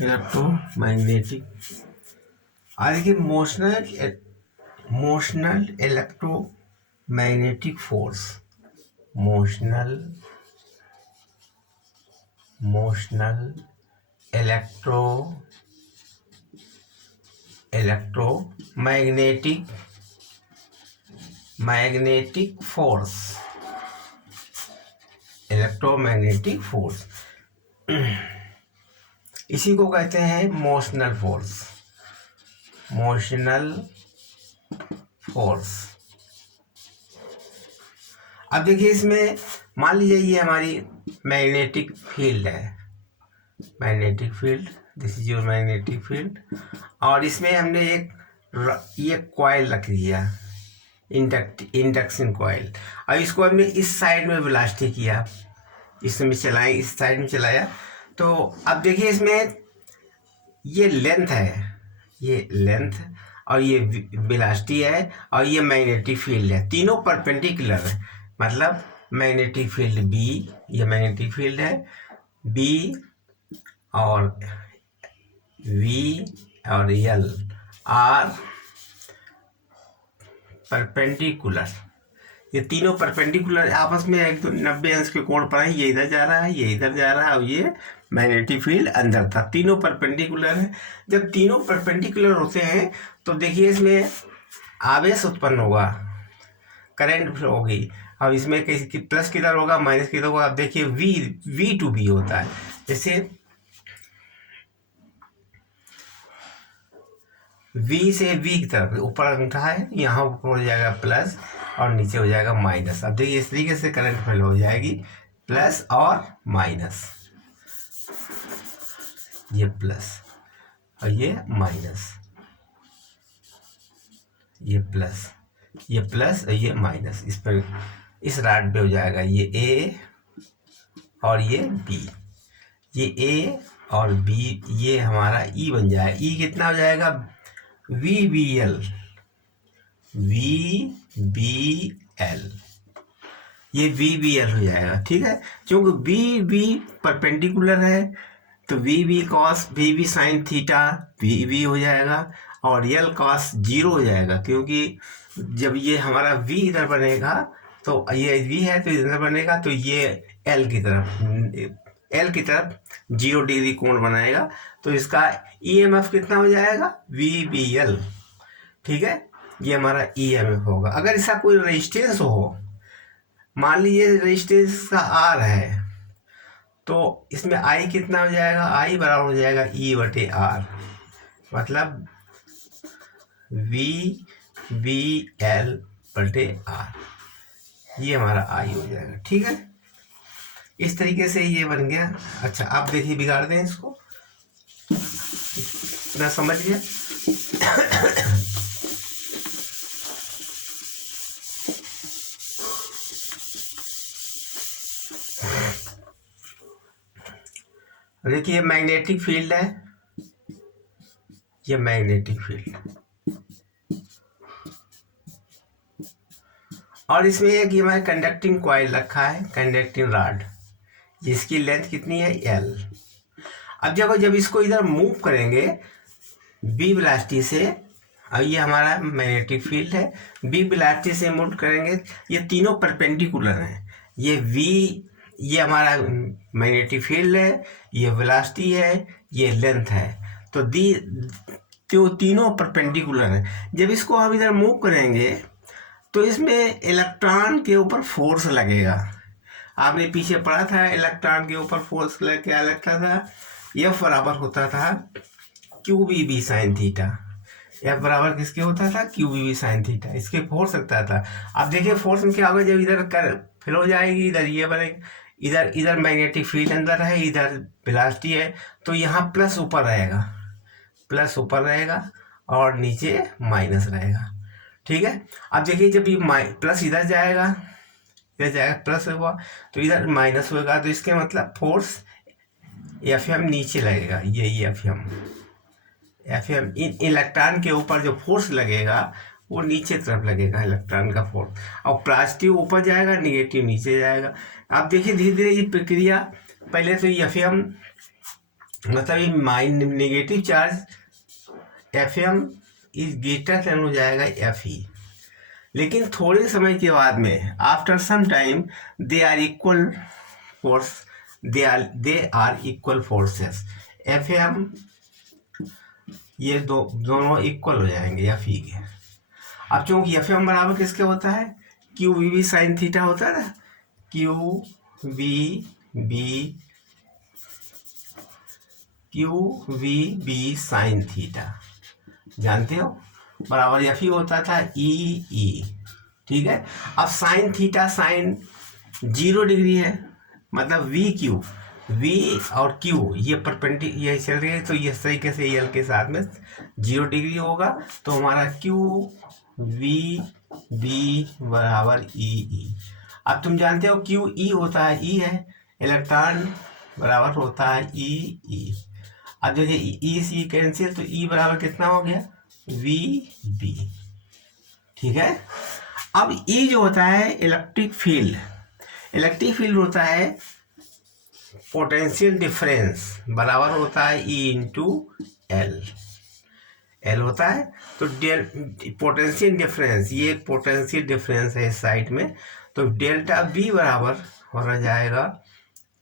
Electromagnetic. आज देखिए motional electromagnetic force, motional electromagnetic force, electromagnetic force, इसी को कहते हैं मोशनल फोर्स, मोशनल फोर्स। अब देखिए इसमें मान लीजिए ये हमारी मैग्नेटिक फील्ड है, magnetic field, this is your magnetic field, और इसमें हमने ये कॉइल रख दिया, इंडक्शन कॉइल, और इसको हमने इस साइड में ब्लास्ट किया, इसमें चलाए, इस साइड में चलाया। तो अब देखिए इसमें ये लेंथ है, ये लेंथ, और ये वेलोसिटी है, और ये मैग्नेटिक फील्ड है, तीनों परपेंडिकुलर है। मतलब मैग्नेटिक फील्ड बी, ये मैग्नेटिक फील्ड है बी, और वी और एल आर परपेंडिकुलर, ये तीनों परपेंडिकुलर आपस में एक 90 अंश के कोण पर है, ये इधर जा रहा है, ये इधर जा रहा है, और ये मैग्नेटिक फील्ड अंदर था, तीनों परपेंडिकुलर है। जब तीनों परपेंडिकुलर होते हैं तो देखिए इसमें आवेश उत्पन्न होगा, करंट फ्लो होगी। अब इसमें किसी प्लस किधर होगा, माइनस किधर होगा। अब देखिए वी टू बी होता है, जैसे V से V की तरफ ऊपर अंगूठा है, यहाँ ऊपर हो जाएगा प्लस और नीचे हो जाएगा माइनस। अब देखिए इस तरीके से करंट फ्लो हो जाएगी, प्लस और माइनस, ये प्लस और ये माइनस, ये प्लस, ये प्लस और ये माइनस, इस पर इस राड पे हो जाएगा ये A और ये B, ये A और B, ये हमारा E बन जाएगा। E कितना हो जाएगा, VBL, VBL, ये VBL हो जाएगा। ठीक है, क्योंकि VB परपेंडिकुलर है तो VB cos VB sine theta VB हो जाएगा, और L कॉस 0 हो जाएगा, क्योंकि जब ये हमारा V इधर बनेगा तो ये V है तो इधर बनेगा, तो ये L की तरफ 0 डिग्री कोण बनाएगा, तो इसका EMF कितना हो जाएगा, VBL। ठीक है, ये हमारा EMF होगा। अगर इसका कोई रेजिस्टेंस हो, मान लीजिए रेजिस्टेंस का R है, तो इसमें I कितना हो जाएगा, I बराबर हो जाएगा E/R, मतलब VBL/R, ये हमारा I हो जाएगा। ठीक है, इस तरीके से ये बन गया। अच्छा, आप देखिए बिगाड़ दें इसको, मैं समझ गया। देखिए मैग्नेटिक फील्ड है, ये मैग्नेटिक फील्ड, और इसमें एक ये हमारे कंडक्टिंग कॉइल रखा है, कंडक्टिंग रॉड, जिसकी लेंथ कितनी है L। अब जब इसको इधर मूव करेंगे B वेलोसिटी से, अब ये हमारा मैग्नेटिक फील्ड है, B वेलोसिटी से मूव करेंगे, ये तीनों परपेंडिकुलर हैं, ये V, ये हमारा मैग्नेटिक फील्ड है, ये वेलोसिटी है, ये लेंथ है, तो तीनों परपेंडिकुलर हैं। जब इसको हम इधर मूव करेंगे तो इसमें इलेक्ट्रॉन के ऊपर फोर्स लगेगा। आपने पीछे पढ़ा था इलेक्ट्रॉन के ऊपर फोर्स क्या लगता था, F बराबर होता था QBB साइन थीटा। F बराबर किसके होता था, QBB साइन थीटा, इसके फोर्स लगता था। अब देखिए फोर्स में क्या होगा, जब इधर फिर हो जाएगी, इधर ये बनेगा, इधर मैग्नेटिक फील्ड अंदर है, इधर वेलोसिटी है, तो यहाँ प्लस ऊपर रहेगा और नीचे माइनस रहेगा। ठीक है, अब देखिए जब ये प्लस इधर जाएगा प्लस होगा, तो इधर माइनस होगा, तो इसके मतलब फोर्स Fm नीचे लगेगा, ये Fm इलेक्ट्रॉन के ऊपर जो फोर्स लगेगा वो नीचे तरफ लगेगा, इलेक्ट्रॉन का फोर्स, और पॉजिटिव ऊपर जाएगा, निगेटिव नीचे जाएगा। आप देखिए धीरे धीरे ये प्रक्रिया, पहले तो Fm मतलब ये negative charge Fm is greater than हो जाएगा Fe। लेकिन थोड़े समय के बाद में after some time they are equal force, they are equal forces. Fm ये दोनों इक्वल हो जाएंगे Fe के। अब चूंकि Fm बराबर किसके होता है, q v b sine theta होता है ना, q v b sine theta जानते हो, बराबर Fe होता था ई। ठीक है, अब साइन थीटा साइन 0 डिग्री है, मतलब वी और क्यू ये परपेंडिकुलर ये चल रही है, तो इस तरीके से यल के साथ में 0 डिग्री होगा। तो हमारा क्यू वी बी बराबर ई। अब तुम जानते हो क्यू ई होता है, ई है, इलेक्ट्रॉन बराबर होता है ई। अब देखिए ई सी कैंसिल, तो ई बराबर कितना हो गया, वी बी। ठीक है, अब ई जो होता है इलेक्ट्रिक फील्ड होता है पोटेंशियल डिफरेंस, बराबर होता है ई इंटू एल होता है। तो पोटेंशियल डिफरेंस, ये पोटेंशियल डिफरेंस है इस साइड में, तो डेल्टा बी बराबर हो जाएगा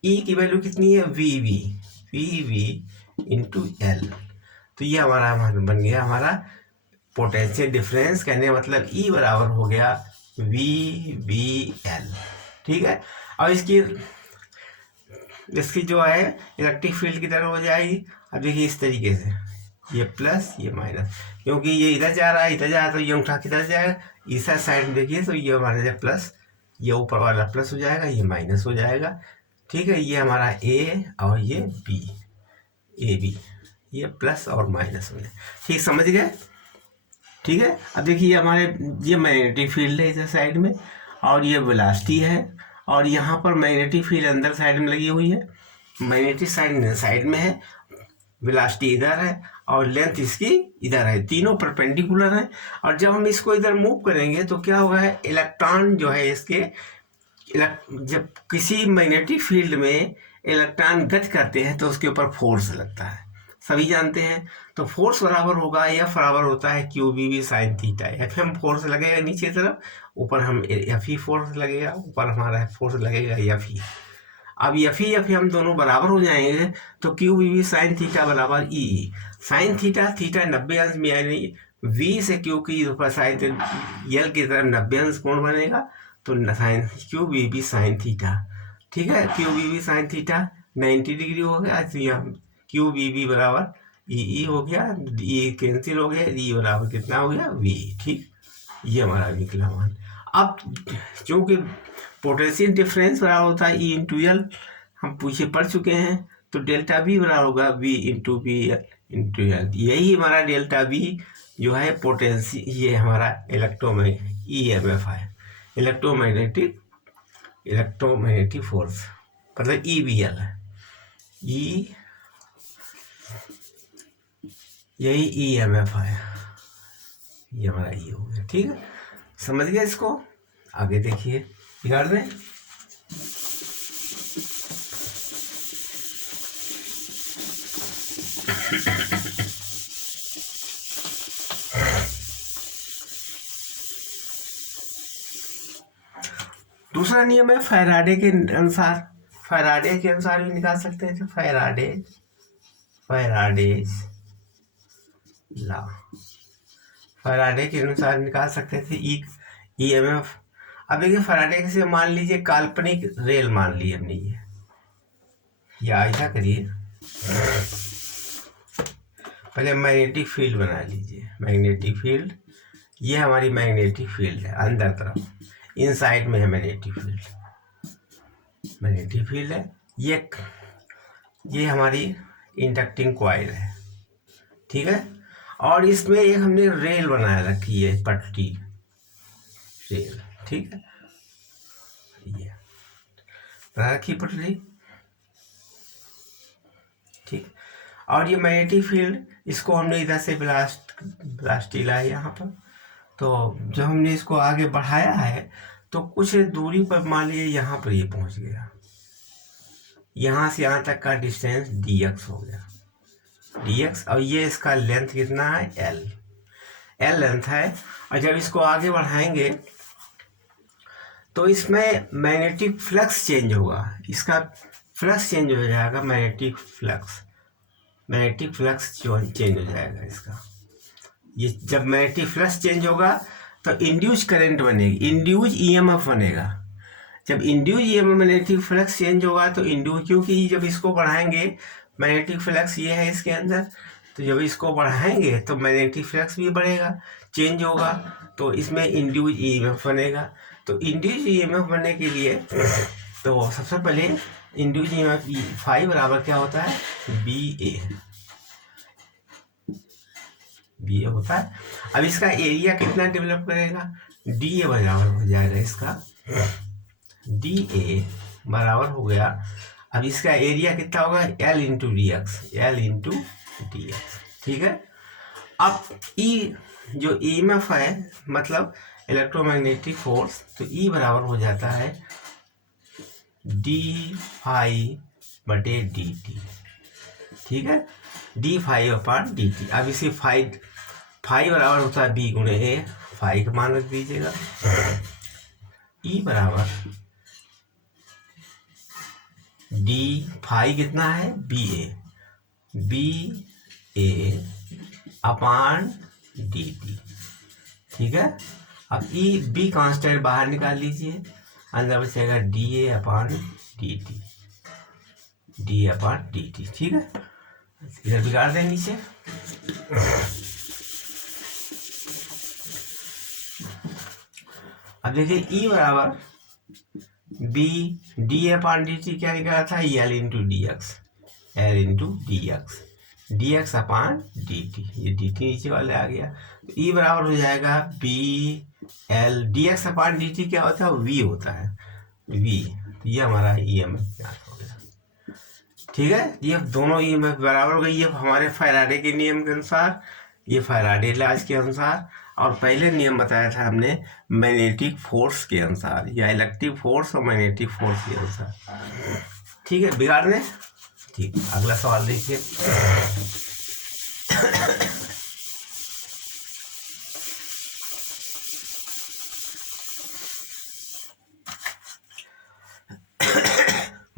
ई की वैल्यू कितनी है, वी इंटू एल। तो ये हमारा बन गया हमारा पोटेंशियल डिफरेंस, कहने का मतलब ई बराबर हो गया वी एल। ठीक है, अब इसकी जो है इलेक्ट्रिक फील्ड की तरह हो जाएगी। अब देखिए इस तरीके से, ये प्लस ये माइनस, क्योंकि ये इधर जा रहा है तो ये उठा किधर जाएगा, इस साइड में देखिए, तो ये हमारा प्लस, ये ऊपर वाला प्लस हो जाएगा, ये माइनस हो जाएगा। ठीक है, ये हमारा ए और ये बी, ए बी, ये प्लस और माइनस हो जाए। ठीक, समझ गए। ठीक है, अब देखिए हमारे ये मैग्नेटिक फील्ड है इधर साइड में, और ये वेलोसिटी है, और यहाँ पर मैग्नेटिक फील्ड अंदर साइड में लगी हुई है, मैग्नेटिक साइड में है, वेलोसिटी इधर है, और लेंथ इसकी इधर है, तीनों परपेंडिकुलर हैं। और जब हम इसको इधर मूव करेंगे तो क्या होगा, इलेक्ट्रॉन जो है इसके, जब किसी मैग्नेटिक फील्ड में इलेक्ट्रॉन गति करते हैं तो उसके ऊपर फोर्स लगता है, सभी जानते हैं। तो फोर्स बराबर होगा, एफ बराबर होता है q b b sine theta. F m force लगेगा नीचे तरफ, ऊपर हम एफ ई फोर्स लगेगा, ऊपर हमारा फोर्स लगेगा एफ ई। अब एफ ई हम दोनों बराबर हो जाएंगे, तो q b b sine theta बराबर ई। साइन थीटा 90 अंश में, यानी वी से क्यू की साइन यल की तरफ 90 अंश कोण बनेगा, तो sine q b b sine theta. ठीक है, q b b sine theta 90 degree हो गया, तो यहाँ क्यू बी बी बराबर ई हो गया, ई कैंसिल हो गया, ई बराबर कितना हो गया, वी। ठीक, ये हमारा निकला मान। अब चूंकि पोटेंशियल डिफरेंस बराबर होता है ई इंटू एल, हम पीछे पढ़ चुके हैं, तो डेल्टा बी बराबर होगा वी इंटू एल। यही हमारा डेल्टा बी जो है पोटेंशियल, ये हमारा ई एम एफ है, इलेक्ट्रोमैग्नेटिक फोर्स, मतलब ई बी एल है, यही ई एम एफ है, ये हमारा ई हो गया। ठीक है, समझ गया इसको। आगे देखिए, बिगाड़ दें। दूसरा नियम है फैराडे के अनुसार, भी निकाल सकते हैं, फैराडे के अनुसार निकाल सकते थे ई एम एफ। अब देखिए फैराडे से मान लीजिए काल्पनिक रेल मान ली हमने, या ऐसा करिए, पहले मैग्नेटिक फील्ड बना लीजिए। मैग्नेटिक फील्ड, ये हमारी मैग्नेटिक फील्ड है, अंदर तरफ इनसाइड में है मैग्नेटिक फील्ड है। ये हमारी इंडक्टिंग कॉइल है। ठीक है, और इसमें एक हमने रेल बनाया रखी है, पट्टी रेल। ठीक है, ये बना रखी पटरी। ठीक, और ये मैग्नेटिक फील्ड, इसको हमने इधर से ब्लास्ट लाया यहाँ पर, तो जब हमने इसको आगे बढ़ाया है तो कुछ दूरी पर मान लीजिए यहाँ पर ये पहुँच गया, यहाँ से यहाँ तक का डिस्टेंस dx हो गया। dx। और ये इसका लेंथ कितना है, l लेंथ है। और जब इसको आगे बढ़ाएंगे तो इसमें मैग्नेटिक फ्लक्स चेंज होगा, इसका फ्लक्स चेंज हो जाएगा, मैग्नेटिक फ्लक्स चेंज हो जाएगा इसका। ये जब मैग्नेटिक फ्लक्स चेंज होगा तो इंड्यूस करंट बनेगी, इंड्यूस ईएमएफ बनेगा। जब induce EMF magnetic flux change होगा तो इंड्यूस, क्योंकि जब इसको बढ़ाएंगे मैग्नेटिक फ्लक्स ये है इसके अंदर, तो जब इसको बढ़ाएंगे तो मैग्नेटिक फ्लक्स भी बढ़ेगा, चेंज होगा, तो इसमें इंड्यूस ईएमएफ बनेगा। तो इंड्यूस ईएमएफ बनने के लिए तो सबसे पहले इंड्यूस ईएमएफ फाई बराबर क्या होता है, बी ए होता है। अब इसका एरिया कितना डेवलप करेगा, डी ए बराबर हो जाएगा इसका, डी ए बराबर हो गया। अब इसका एरिया कितना होगा, एल इंटू डी एक्स, ठीक है। अब ई जो ईएमएफ है मतलब इलेक्ट्रोमैग्नेटिक फोर्स, तो ई बराबर हो जाता है डी फाई बटे डी टी, ठीक है, d phi upon d t. अब इसे फाई बराबर होता है बी गुणे ए, फाई का मान रख दीजिएगा, ई बराबर डी फाई कितना है, बी ए अपॉन डी टी, ठीक है। अब ई बी कांस्टेंट बाहर निकाल लीजिए, अंदर बचेगा D a upon d t, ठीक है। इधर बिगाड़ दें नीचे, अब देखिए ई बराबर b d a upon d t क्या निकाला था, l into d x upon d t, ये डी टी नीचे वाले आ गया। तो ई बराबर हो जाएगा b l, d x upon d t क्या होता है, वी होता है, वी। तो ये हमारा ई एम एफ हो गया, ठीक है। ये दोनों ई एम एफ बराबर हो गई, ये हमारे फैराडे के नियम के अनुसार, ये फैराडे लॉज के अनुसार, और पहले नियम बताया था हमने मैग्नेटिक फोर्स के अनुसार, या इलेक्ट्रिक फोर्स और मैग्नेटिक फोर्स के अनुसार, ठीक है। बिगाड़ दें, ठीक। अगला सवाल देखिए,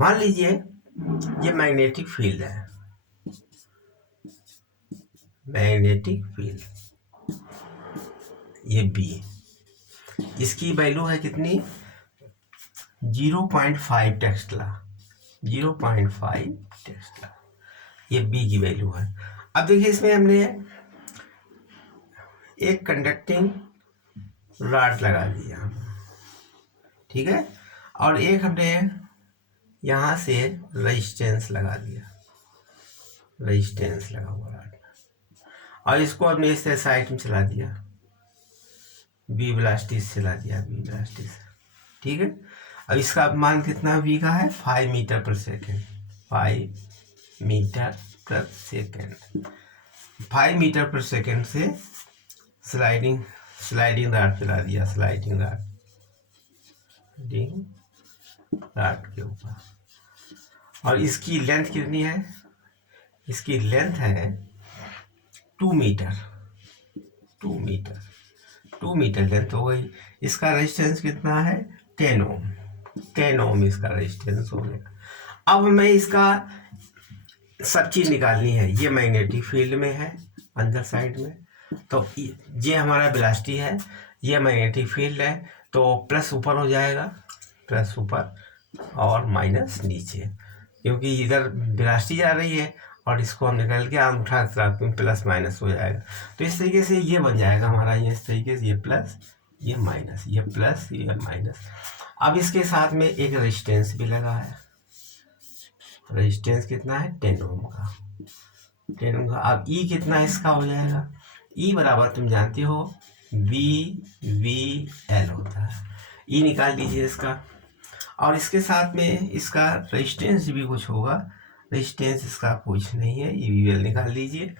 मान लीजिए ये मैग्नेटिक फील्ड है, ये बी, इसकी वैल्यू है कितनी, 0.5 टेस्ला, 0.5 टेस्ला, ये बी की वैल्यू है। अब देखिए इसमें हमने एक कंडक्टिंग रॉड लगा दिया, ठीक है, और एक हमने यहाँ से रेजिस्टेंस लगा दिया, रेजिस्टेंस लगा हुआ रॉड, और इसको हमने इस साइड में चला दिया, बी वेलोसिटी से चला दिया, बी वेलोसिटी से, ठीक है। अब इसका मान कितना वी का है, 5 मीटर पर सेकेंड, 5 मीटर पर सेकेंड से स्लाइडिंग रॉड चला दिया, स्लाइडिंग रॉड के ऊपर। और इसकी लेंथ कितनी है, इसकी लेंथ है 2 मीटर, 2 मीटर लेंथ हो गई। इसका रेजिस्टेंस कितना है, 10 ओम इसका रेजिस्टेंस हो गया। अब हमें इसका सब चीज़ निकालनी है, ये मैग्नेटिक फील्ड में है अंदर साइड में, तो ये हमारा वेलोसिटी है, ये मैग्नेटिक फील्ड है, तो प्लस ऊपर हो जाएगा, प्लस ऊपर और माइनस नीचे, क्योंकि इधर वेलोसिटी जा रही है और इसको हम निकाल के अंगूठा तरफ में प्लस माइनस हो जाएगा। तो इस तरीके से ये बन जाएगा हमारा, ये इस तरीके से, ये प्लस ये माइनस, ये प्लस ये माइनस। अब इसके साथ में एक रेजिस्टेंस भी लगा है, रेजिस्टेंस कितना है, 10 ओम का। अब ई कितना इसका हो जाएगा, ई बराबर तुम जानते हो वी एल होता है, ई निकाल दीजिए इसका। और इसके साथ में इसका रेजिस्टेंस भी कुछ होगा, रेजिस्टेंस इसका कुछ नहीं है, ई वी एल निकाल लीजिए।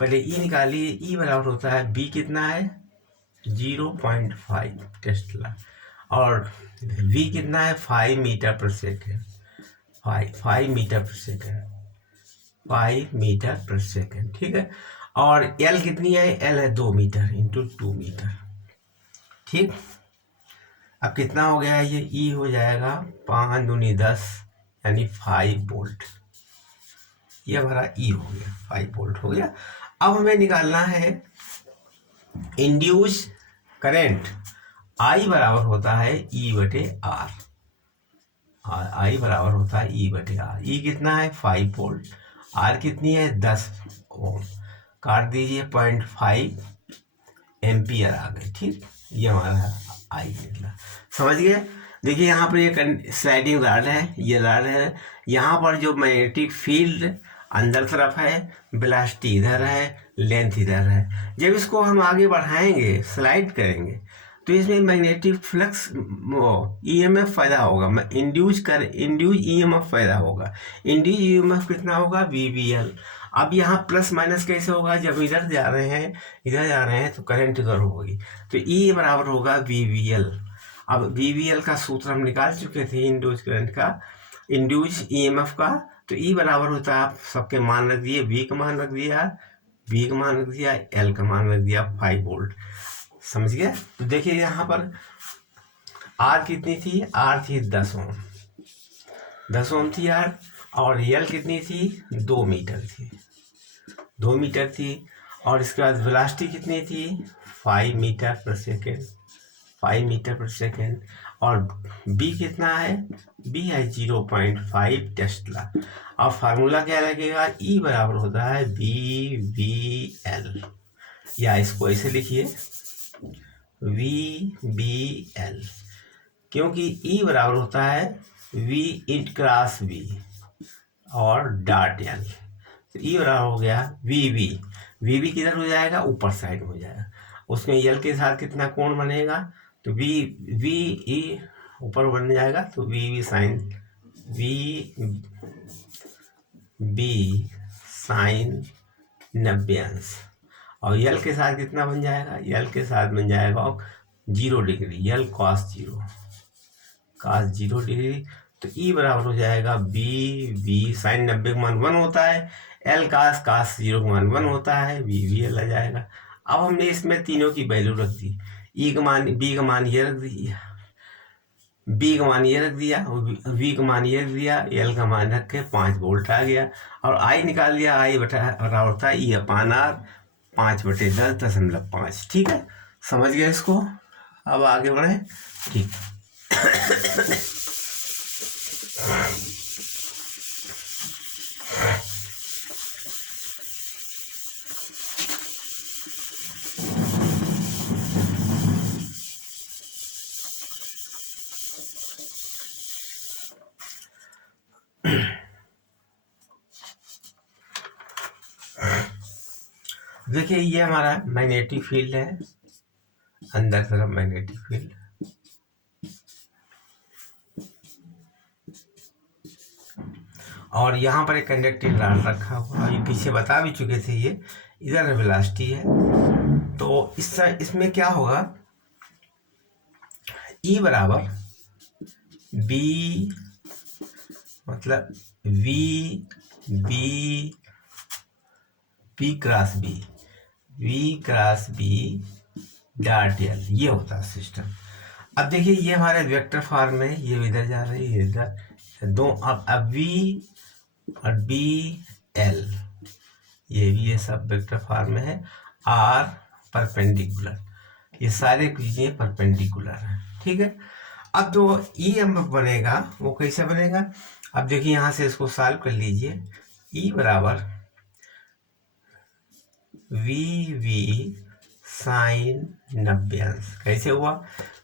पहले ई निकालिए, ई बराबर होता है बी कितना है, 0.5 टेस्ला, और वी कितना है, 5 मीटर पर सेकेंड, 5 मीटर पर सेकेंड, 5 मीटर पर सेकेंड, ठीक है। और एल कितनी है, एल है 2 मीटर इंटू 2 मीटर, ठीक। अब कितना हो गया ये, ई हो जाएगा 5 दूनी 10 यानी 5 वोल्ट। ये हमारा ई हो गया, 5 वोल्ट हो गया। अब हमें निकालना है इंड्यूस करंट, आई बराबर होता है ई बटे आर, आई बराबर होता है ई बटे आर। ई कितना है 5 वोल्ट, आर कितनी है 10 ओम, काट दीजिए 0.5 एम्पियर आ गए, ठीक। ये हमारा आई निकला, समझ गए। देखिए यहाँ पर ये स्लाइडिंग रॉड है, ये रॉड है, यहाँ पर जो मैग्नेटिक फील्ड अंदर तरफ है, वेलोसिटी इधर है, लेंथ इधर है। जब इसको हम आगे बढ़ाएंगे, स्लाइड करेंगे, तो इसमें मैग्नेटिक फ्लक्स ईएमएफ पैदा होगा, इंड्यूस ईएमएफ पैदा होगा। इंड्यूस ईएमएफ कितना होगा, वीवीएल। अब यहाँ प्लस माइनस कैसे होगा, जब इधर जा रहे हैं तो करंट इधर होगी, तो ई बराबर होगा वीवीएल। अब वीवीएल का सूत्र हम निकाल चुके थे इंड्यूस करंट का, इंड्यूस ईएमएफ का। तो ई बराबर होता है, आप सबके मान रख दिए, वी का मान रख दिया, वी का मान रख दिया, एल का मान रख दिया 5 वोल्ट, समझ गए। तो देखिए यहाँ पर आर कितनी थी, आर थी 10 ओम, 10 ओम थी आर। और एल कितनी थी, 2 मीटर थी, 2 मीटर थी। और इसके बाद वेलोसिटी कितनी थी, 5 मीटर पर सेकेंड, 5 मीटर पर सेकेंड। और बी कितना है, बी है 0.5 टेस्ला। अब फार्मूला क्या लगेगा, ई बराबर होता है वी वी एल, या इसको ऐसे लिखिए वी बी एल, क्योंकि ई बराबर होता है वी इंट क्रॉस वी और डॉट एल। तो ई बराबर हो गया वी वी किधर हो जाएगा, ऊपर साइड हो जाएगा। उसमें एल के साथ कितना कोण बनेगा, तो वी वी ई ऊपर बन जाएगा, तो वी साइन बी साइन 90 अंश। और यल के साथ कितना बन जाएगा, यल के साथ बन जाएगा 0 डिग्री, यल cos 0 डिग्री। तो ई बराबर हो जाएगा बी साइन 90 का मान 1 होता है, एल cos 0 का मान 1 होता है, वी एल आ जाएगा। अब हमने इसमें तीनों की वैल्यू रख दी, ई का मान, बी का मान ये रख दिया, बी का मान ये रख दिया, वी का मान ये रख दिया, एल का मान रख के 5 वोल्ट आ गया। और आई निकाल लिया, आई बराबर होता है ई अपान आर, 5/10.5, ठीक है। समझ गए इसको, अब आगे बढ़े, ठीक। देखिए ये हमारा मैग्नेटिक फील्ड है, अंदर तरफ मैग्नेटिक फील्ड, और यहाँ पर एक कंडक्टिंग रॉड रखा हुआ, ये पीछे बता भी चुके थे, ये इधर वेलोसिटी है। तो इसमें क्या होगा, ई बराबर बी, मतलब v cross b dot l, ये होता है सिस्टम। अब देखिए ये हमारे वेक्टर फॉर्म में, ये इधर जा रही है, इधर दो। अब वी और बी एल, ये भी ये सब वेक्टर फॉर्म में है। आर परपेंडिकुलर, ये सारे चीजें परपेंडिकुलर हैं, ठीक है। अब जो ई एम बनेगा वो कैसे बनेगा, अब देखिए यहाँ से इसको सॉल्व कर लीजिए। ई बराबर वी साइन 90 अंश, कैसे हुआ,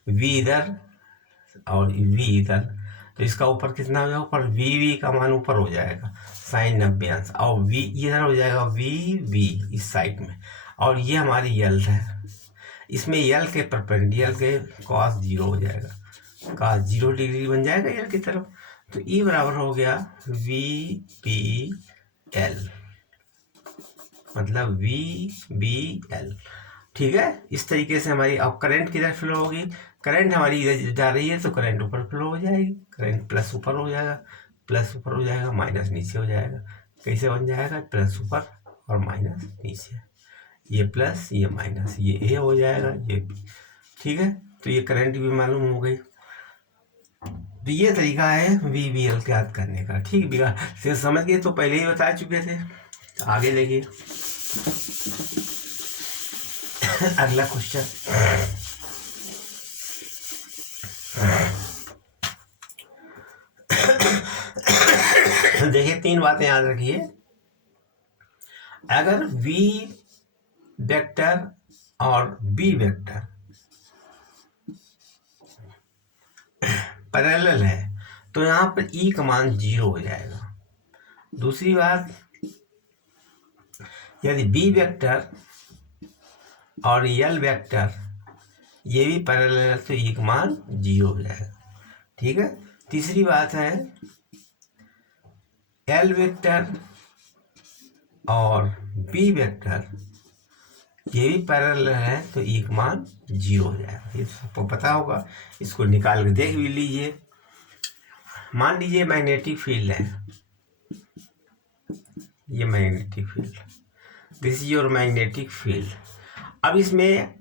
वी इधर और वी इधर, तो इसका ऊपर कितना हो जाएगा, ऊपर वी का मान ऊपर हो जाएगा साइन 90 अंश, और वी इधर हो जाएगा वी इस साइड में। और ये हमारी यल है, इसमें यल के परपेंडिकुलर के cos 0 हो जाएगा, cos 0 डिग्री बन जाएगा यल की तरफ। तो ई बराबर हो गया वी पी एल, मतलब वी एल, ठीक है। इस तरीके से हमारी, अब करंट किधर फ्लो होगी, करंट हमारी इधर जा रही है तो करंट ऊपर फ्लो हो जाएगी, करंट प्लस ऊपर हो जाएगा, प्लस ऊपर हो जाएगा, माइनस नीचे हो जाएगा, कैसे बन जाएगा, प्लस ऊपर और माइनस नीचे, ये प्लस ये माइनस, ये ए हो जाएगा ये बी। ठीक है, तो ये करंट भी मालूम हो गई। तो ये तरीका है वी बी एल ज्ञात करने का। ठीक बिगा से समझ गए, तो पहले ही बता चुके थे। तो आगे देखिए अगला क्वेश्चन। देखिए 3 बातें याद रखिए। अगर v वेक्टर और b वेक्टर पैरेलल है तो यहाँ पर e का मान 0 हो जाएगा। दूसरी बात, यदि b वेक्टर और l वेक्टर ये भी पैरेलल है तो e का मान 0 हो जाएगा। ठीक है। तीसरी बात है, l वेक्टर और b वेक्टर ये भी पैरेलल है तो e का मान 0 हो जाएगा। ये सबको पता होगा, इसको निकाल के देख भी लीजिए। मान लीजिए मैग्नेटिक फील्ड है, ये magnetic field, this is your magnetic field. अब इसमें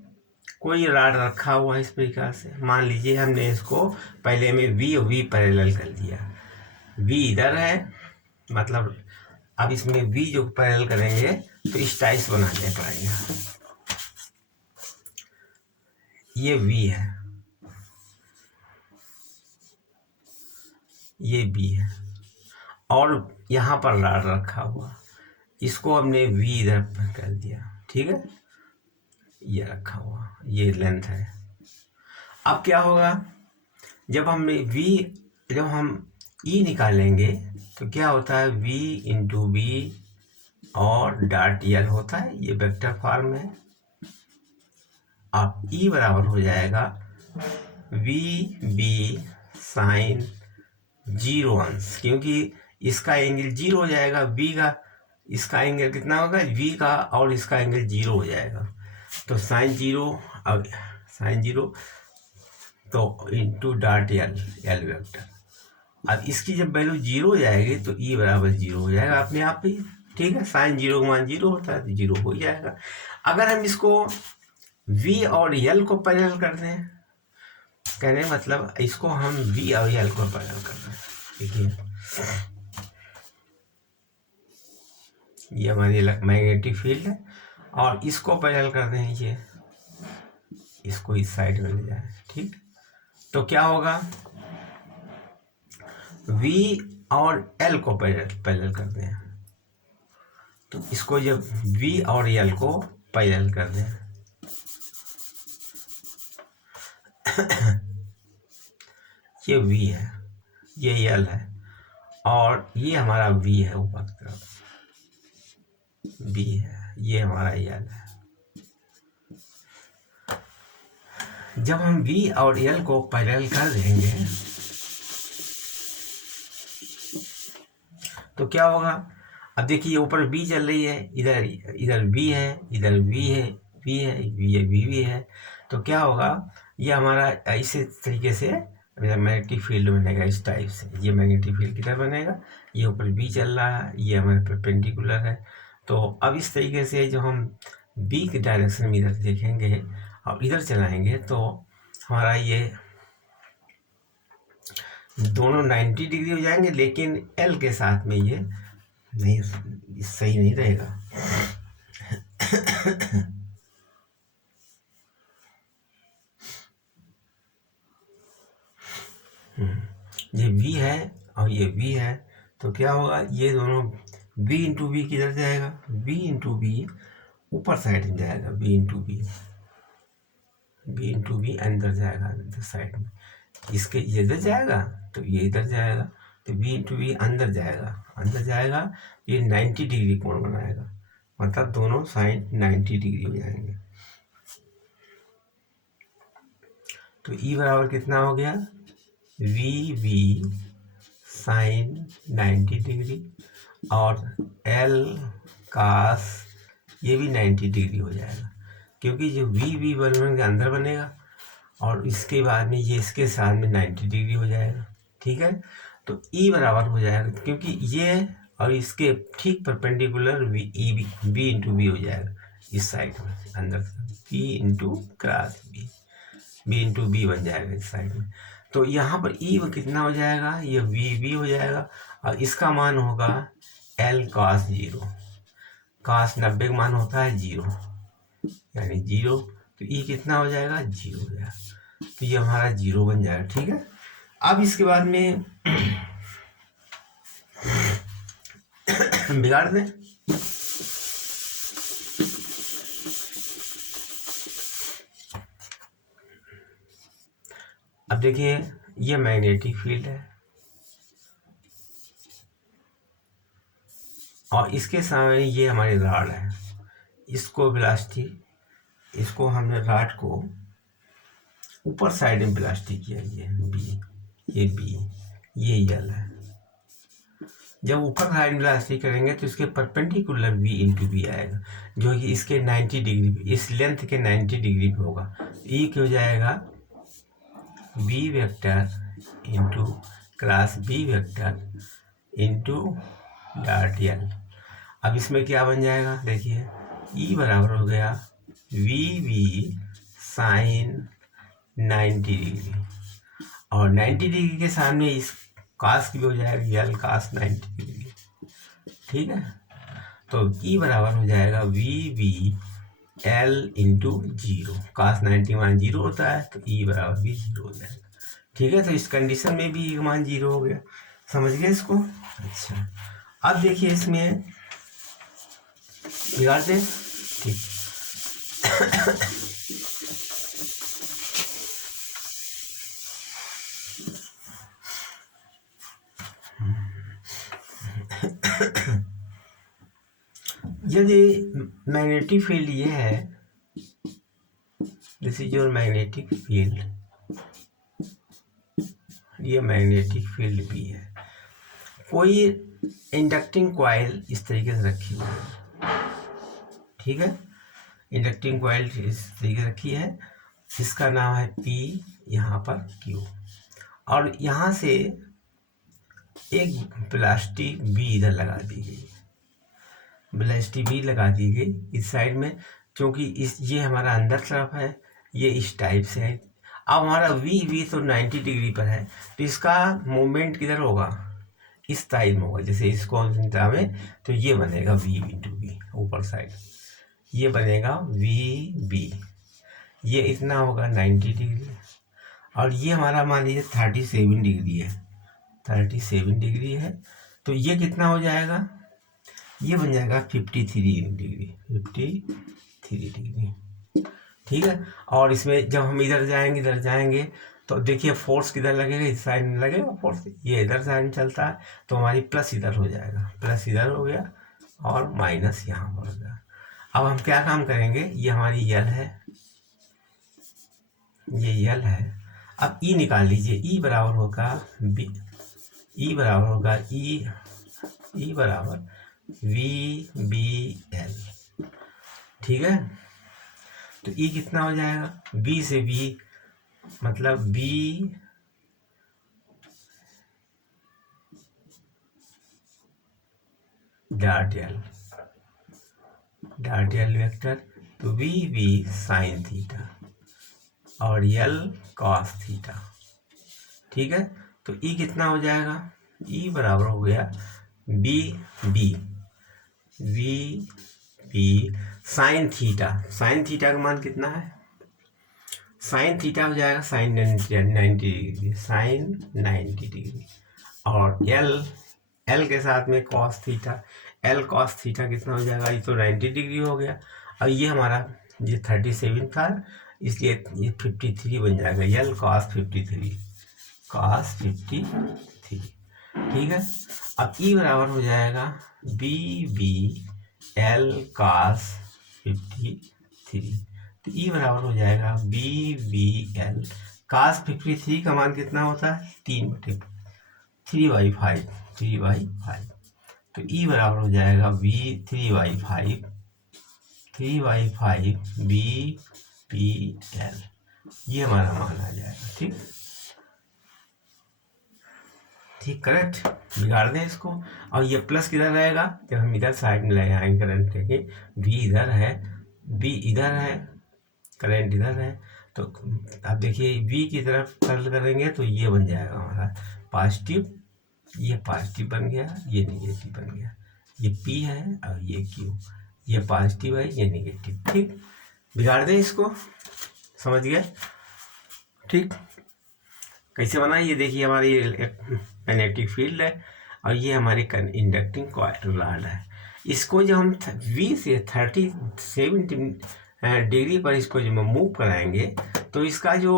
कोई रॉड रखा हुआ है इस प्रकार से। मान लीजिए हमने इसको पहले में v और v पैरेलल कर दिया, v इधर है, मतलब अब इसमें v जो पैरेलल करेंगे तो इस टाइप से बनाने पड़ेगा। ये v है, ये b है, और यहाँ पर रॉड रखा हुआ, इसको हमने v इधर कर दिया। ठीक है, ये रखा हुआ, ये लेंथ है। अब क्या होगा, जब हम e निकालेंगे तो क्या होता है, v इंटू बी और डॉट यल होता है, ये वेक्टर फॉर्म है। अब e बराबर हो जाएगा वी बी साइन 0 अंश, क्योंकि इसका एंगल 0 हो जाएगा, v का इसका एंगल कितना होगा, v का, और इसका एंगल 0 हो जाएगा। तो साइन 0, अब साइन 0 तो इंटू डॉट यल वेक्टर। अब इसकी जब वैल्यू 0 हो जाएगी तो e बराबर 0 हो जाएगा अपने आप ही। ठीक है, साइन 0 का मान 0 होता है तो 0 हो जाएगा। अगर हम इसको v और l को पैरेलल कर दें, कहने मतलब इसको हम v और l को पैरेलल कर दें। देखिए ये हमारी मैग्नेटिक फील्ड है, और इसको पैरेलल कर दें, ये इसको इस साइड में ले जाए। ठीक, तो क्या होगा, v और l को पैरेलल कर दें, तो इसको जब v और l को पैरेलल कर दें ये v है, ये l है, और ये हमारा v है, ऊपर की तरफ v है, ये हमारा l है। जब हम v और l को पैरेलल कर देंगे तो क्या होगा, अब देखिए ऊपर v चल रही है, इधर इधर v है, इधर v है, v है, v है, v है, तो क्या होगा, ये हमारा इसी तरीके से मैग्नेटिक फील्ड बनेगा, इस टाइप से। ये मैग्नेटिक फील्ड किधर बनेगा, ये ऊपर v चल रहा है, ये हमारे परपेंडिकुलर है। तो अब इस तरीके से जो हम b के डायरेक्शन में इधर देखेंगे और इधर चलाएंगे तो हमारा ये दोनों 90 डिग्री हो जाएंगे, लेकिन l के साथ में ये नहीं, सही नहीं रहेगा। ये v है और ये v है, तो क्या होगा, ये दोनों v इंटू बी किधर जाएगा, v इंटू बी ऊपर साइड में जाएगा, v इंटू बी अंदर जाएगा, अंदर साइड में। इसके ये इधर जाएगा तो ये इधर जाएगा, तो v इंटू बी अंदर जाएगा, ये 90 डिग्री कोण बनाएगा, मतलब दोनों साइड 90 डिग्री हो जाएंगे। तो e बराबर कितना हो गया, वी बी साइन 90 डिग्री, और l कास ये भी 90 डिग्री हो जाएगा, क्योंकि जो वी बी बनेगा अंदर बनेगा, और इसके बाद में ये इसके साथ में 90 डिग्री हो जाएगा। ठीक है, तो e बराबर हो जाएगा, क्योंकि ये और इसके ठीक परपेंडिकुलर बी इंटू बी हो जाएगा इस साइड में, अंदर b into cross b into b बन जाएगा इस साइड में। तो यहाँ पर ई कितना हो जाएगा, ये बी हो जाएगा और इसका मान होगा एल कॉस 0। कॉस 90 का मान होता है 0, यानी 0, तो ई कितना हो जाएगा 0 हो जाएगा, तो ये हमारा 0 बन जाएगा। ठीक है, अब इसके बाद में बिगाड़ दें। अब देखिए ये मैग्नेटिक फील्ड है और इसके सामने ये हमारी रॉड है, इसको वेलोसिटी, इसको हमने रॉड को ऊपर साइड में वेलोसिटी किया, ये बी, ये बी, ये यल है। जब ऊपर साइड में वेलोसिटी करेंगे तो इसके परपेंडिकुलर बी इंटू बी आएगा, जो कि इसके 90 डिग्री, इस लेंथ के 90 डिग्री पे होगा। ई क्या हो जाएगा, B vector into cross B vector into dot यल। अब इसमें क्या बन जाएगा, देखिए ई बराबर हो गया वी बी साइन 90 डिग्री, और 90 डिग्री के सामने इस कास की भी हो जाएगा यल कास 90 डिग्री। ठीक है, तो ई बराबर हो जाएगा वी बी एल इंटू 0, कास 90 मान 0 होता है, तो ई बराबर भी 0 हो जाएगा। ठीक है, तो इस कंडीशन में भी ई मान 0 हो गया, समझ गए इसको। अच्छा, अब देखिए इसमें बिगाड़ दें। ठीक, यदि मैग्नेटिक फील्ड ये है, this is your magnetic field, ये मैग्नेटिक फील्ड भी है, कोई इंडक्टिंग कॉइल इस तरीके से रखी हुई है। ठीक है, इंडक्टिंग कॉइल इस तरीके से रखी है, इसका नाम है P, यहाँ पर Q, और यहाँ से एक प्लास्टिक B इधर लगा दी गई, ब्लास्टी भी लगा दी गई इस साइड में, क्योंकि ये हमारा अंदर तरफ है, ये इस टाइप से है। अब हमारा वी तो 90 डिग्री पर है, तो इसका मूवमेंट किधर होगा, इस साइड में होगा, जैसे इसको में, तो ये बनेगा वी इंटू बी ऊपर साइड, ये बनेगा वी बी, ये इतना होगा 90 डिग्री, और ये हमारा मान लीजिए 37 डिग्री है, 37 डिग्री है, तो ये कितना हो जाएगा, ये बन जाएगा 53 डिग्री, 53 डिग्री। ठीक है, और इसमें जब हम इधर जाएंगे तो देखिए फोर्स किधर लगेगा, इस साइड में लगेगा फोर्स, ये इधर साइड में चलता है, तो हमारी प्लस इधर हो जाएगा, प्लस इधर हो गया और माइनस यहाँ पर हो गया। अब हम क्या काम करेंगे, ये हमारी यल है, ये यल है। अब ई निकाल लीजिए, ई बराबर होगा बी, ई बराबर होगा ई बराबर वी बी एल। ठीक है, तो ई कितना हो जाएगा, बी से बी मतलब बी डॉट एल वेक्टर, तो वी बी साइन थीटा और यल कॉस थीटा। ठीक है, तो ई कितना हो जाएगा, ई बराबर हो गया b b v b sine theta, sine theta का मान कितना है, साइन थीटा हो जाएगा साइन 90 डिग्री, साइन 90 डिग्री, और एल के साथ में cos theta, l cos theta कितना हो जाएगा, ये तो 90 डिग्री हो गया। अब ये हमारा ये 37 था, इसलिए ये 53 बन जाएगा, एल कॉस 53, कॉस 53। ठीक है, अब ई बराबर हो जाएगा बी बी एल कॉस 53, तो ई बराबर हो जाएगा बी बी एल कॉस 53 का मान कितना होता है, 3/5, तो ई बराबर हो जाएगा बी 3/5 बी पी एल, ये हमारा मान आ जाएगा। ठीक, ठीक, करेक्ट। बिगाड़ दें इसको। और ये प्लस किधर रहेगा, जब हम इधर साइड में ले आएंगे करंट लेके, बी इधर है, बी इधर है, करंट इधर है, तो अब देखिए बी की तरफ कर्ल करेंगे तो ये बन जाएगा हमारा पॉजिटिव, ये पॉजिटिव बन गया, ये निगेटिव बन गया, ये पी है और ये क्यू, ये पॉजिटिव है, ये निगेटिव। ठीक, बिगाड़ दें इसको, समझ गए? ठीक, कैसे बना, ये देखिए हमारी मैग्नेटिक फील्ड है और ये हमारी इंडक्टिंग कॉइल रॉड है। इसको जब हम V से 37 डिग्री पर इसको जब हम मूव कराएंगे तो इसका जो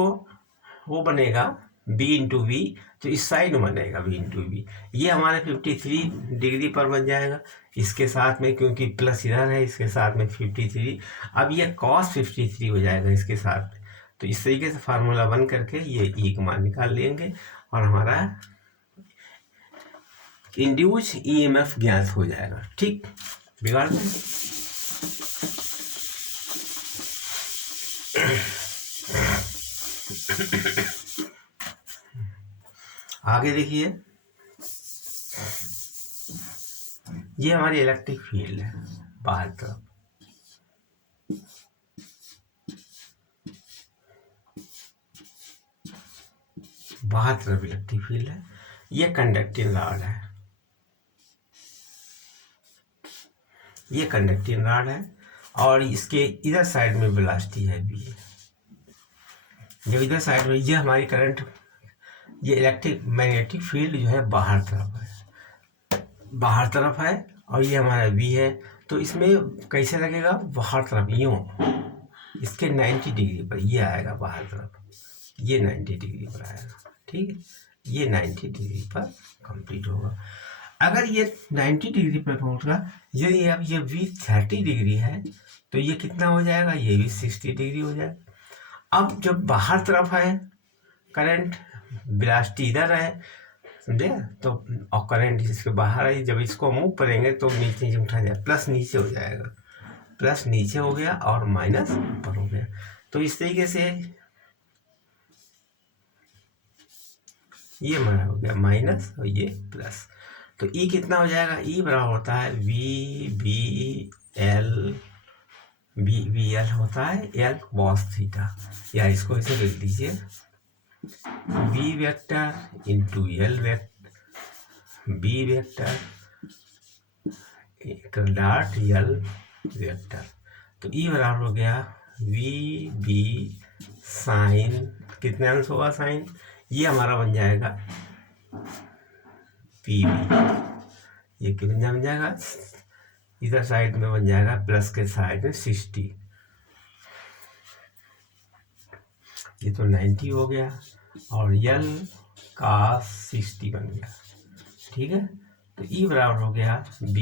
वो बनेगा B इंटू वी, तो इस साइड में बनेगा B इंटू वी, ये हमारे 53 डिग्री पर बन जाएगा। इसके साथ में क्योंकि प्लस इधर है, इसके साथ में 53, अब ये cos 53 हो जाएगा इसके साथ। तो इस तरीके से फार्मूला बन करके ये ई का मान निकाल लेंगे और हमारा इंड्यूस ईएमएफ ज्ञात हो जाएगा। ठीक, बिगाड़ दें। आगे देखिए, ये हमारी इलेक्ट्रिक फील्ड है बाहर तरफ, बाहर तरफ इलेक्ट्रिक फील्ड है, ये कंडक्टिंग रॉड है, ये कंडक्टिंग रॉड है और इसके इधर साइड में वेलोसिटी है बी, जब इधर साइड में ये हमारी करंट, ये इलेक्ट्रिक मैग्नेटिक फील्ड जो है बाहर तरफ है, बाहर तरफ है और ये हमारा बी है, तो इसमें कैसे लगेगा, बाहर तरफ यूँ, इसके 90 डिग्री पर ये आएगा बाहर तरफ, ये 90 डिग्री पर आएगा। ठीक है, ये 90 डिग्री पर कंप्लीट होगा। अगर ये 90 डिग्री पर पहुंचगा, यदि अब ये भी 30 डिग्री है तो ये कितना हो जाएगा, ये भी 60 डिग्री हो जाएगा। अब जब बाहर तरफ है करंट, वेलोसिटी इधर है, समझे, तो और करंट इसके बाहर है, जब इसको मूव करेंगे तो नीचे नीचे उठा जाए, प्लस नीचे हो जाएगा, प्लस नीचे हो गया और माइनस ऊपर हो गया। तो इस तरीके से ये हमारा हो गया माइनस और ये प्लस, तो ई कितना हो जाएगा, ई बराबर होता है v b l, b l होता है एल कॉस थीटा, या इसको इसे लिख दीजिए b vector into l vector, b vector dot l vector, तो ई बराबर हो गया वी बी साइन, कितने अंश होगा साइन, ये हमारा बन जाएगा पी बी, ये कितना बन जाएगा, इधर साइड में बन जाएगा प्लस के साइड में 60, ये तो 90 हो गया और यल का 60 बन गया। ठीक है, तो ई बराबर हो गया बी